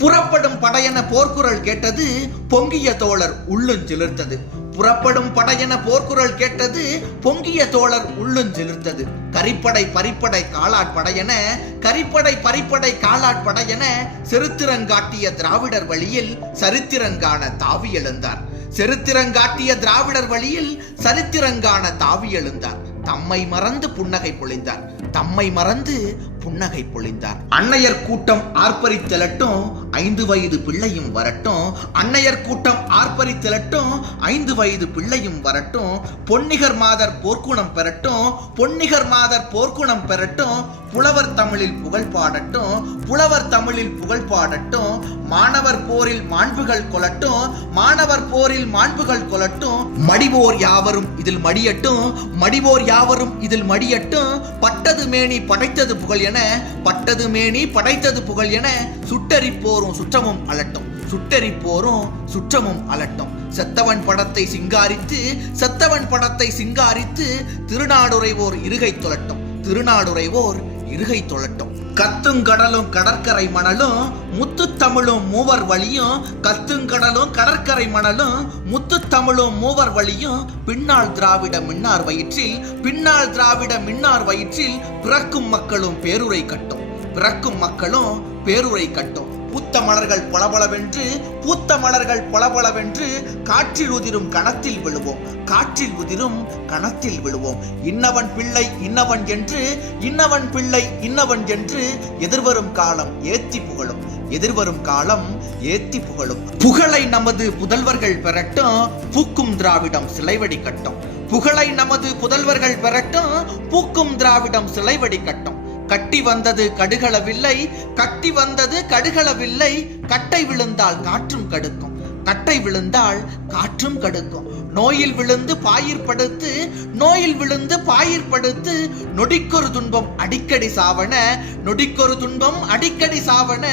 புறப்படும் படையென போர்க்குரல் கேட்டது பொங்கிய தோழர் உள்ளுஞ்சிலிர்த்தது புறப்படும் படையென போர்க்குரல் கேட்டது பொங்கிய தோழர் உள்ளுஞ்சிலிர்த்தது கரிப்படை பரிப்படை காலாட் படையென கரிப்படை பரிப்படை காலாட் படையென திராவிடர் வழியில் சரித்திரங்கான தாவி எழுந்தார். செருத்திரங்காட்டிய திராவிடர் வழியில் சரித்திரங்கான தாவி எழுந்தார். தம்மை மறந்து புன்னகை பொழிந்தார். தம்மை மறந்து புன்னகை பொழிந்தார். அன்னையர் கூட்டம் ஆர்ப்பரித்தலட்டும் ஐந்து வயது பிள்ளையும் வரட்டும். அன்னையர் கூட்டம் ஆர்ப்பரித்தலட்டும் ஐந்து வயது பிள்ளையும் வரட்டும். பொன்னிகர் மாதர் போர்க்குணம் பெறட்டும். பொன்னிகர் மாதர் போர்க்குணம் பெறட்டும். புலவர் தமிழில் புகழ் பாடட்டும். புலவர் தமிழில் புகழ் பாடட்டும். மாணவர் போரில் மாண்புகள் கொலட்டும் மாணவர் போரில் மாண்புகள் கொலட்டும் மடிவோர் யாவரும் இதில் மடியட்டும் மடிவோர் யாவரும் இதில் மடியட்டும். பட்டது மேனி படைத்தது புகழ் என பட்டது மேனி படைத்தது புகழ் என சுட்டரிப்போரும் சுற்றமும் அலட்டும். சுட்டரிப்போரும் சுற்றமும் அலட்டும். செத்தவன் படத்தை சிங்காரித்து செத்தவன் படத்தை சிங்காரித்து திருநாடுரைவோர் இருகை தொலட்டும். திருநாடுரைவோர் இருகை தொழட்டும் கத்துங்கடலும் கடற்கரை மணலும் முத்துத்தமிழும் மூவர் வழியும் கத்துங்கடலும் கடற்கரை மணலும் முத்துத்தமிழும் மூவர் வழியும் பின்னால் திராவிட மின்னார் வயிற்றில் பின்னால் திராவிட மின்னார் வயிற்றில் பிறக்கும் மக்களும் பேருரை கட்டும். பிறக்கும் மக்களும் பேருரை கட்டும். பூத்த மலர்கள் பளபளவென்று பூத்த மலர்கள் பளபளவென்று காற்றில் உதிரும் கணத்தில் விழுவோம். காற்றில் உதிரும் கணத்தில் விழுவோம். இன்னவன் பிள்ளை இன்னவன் என்று இன்னவன் பிள்ளை இன்னவன் என்று எதிர்வரும் காலம் ஏத்தி புகழும். எதிர்வரும் காலம் ஏத்தி புகழும். புகழை நமது புதல்வர்கள் பெறட்டும் பூக்கும் திராவிடம் சிலைவடி கட்டும். புகழை நமது புதல்வர்கள் பெறட்டும் பூக்கும் திராவிடம் சிலைவடி கட்டும். கட்டி வந்தது கடுகளவில்லை கட்டி வந்தது கடுகளவில்லை. கட்டை விழுந்தால் காற்றும் கடுக்கும். கட்டை விழுந்தால் காற்றும் கடுக்கும். நோயில் விழுந்து பாயிர் படுத்து நோயில் விழுந்து பாயிர் படுத்து. நொடிக்கொரு துன்பம் அடிக்கடி சாவன நொடிக்கொரு துன்பம் அடிக்கடி சாவன.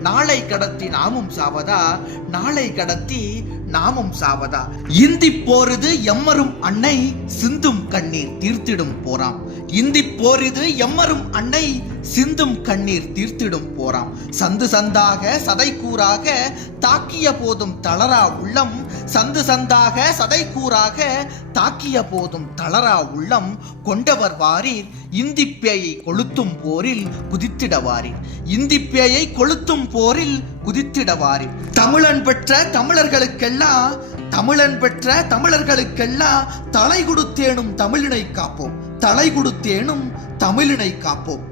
நாளை கடத்தி நாமும் சாவதா? நாளை கடத்தி நாமும் சாவதா? இந்தி போருது எம்மரும் அன்னை சிந்தும் கண்ணீர் தீர்த்திடும் போறாம். இந்தி இது எம்மரும் அன்னை சிந்தும் கண்ணீர் தீர்த்திடும் போறாம் சந்து சந்தாக சதை கூறாக தாக்கிய போதும் தளரா உள்ளம். சந்து சந்தாக சதை கூறாக தாக்கிய போதும் தளரா உள்ளம். கொண்டவர் வாரீர் இந்தி பேயை கொளுத்தும் போரில் குதித்திடவாரீர் இந்தி பேயை கொளுத்தும் போரில் குதித்திடவாரீர் தமிழன் பெற்ற தமிழர்களுக்கெல்லாம் தமிழன் பெற்ற தமிழர்களுக்கெல்லாம் தலை கொடுத்தேனும் தமிழினை காப்போம். தலை கொடுத்தேனும் தமிழினை காப்போம்.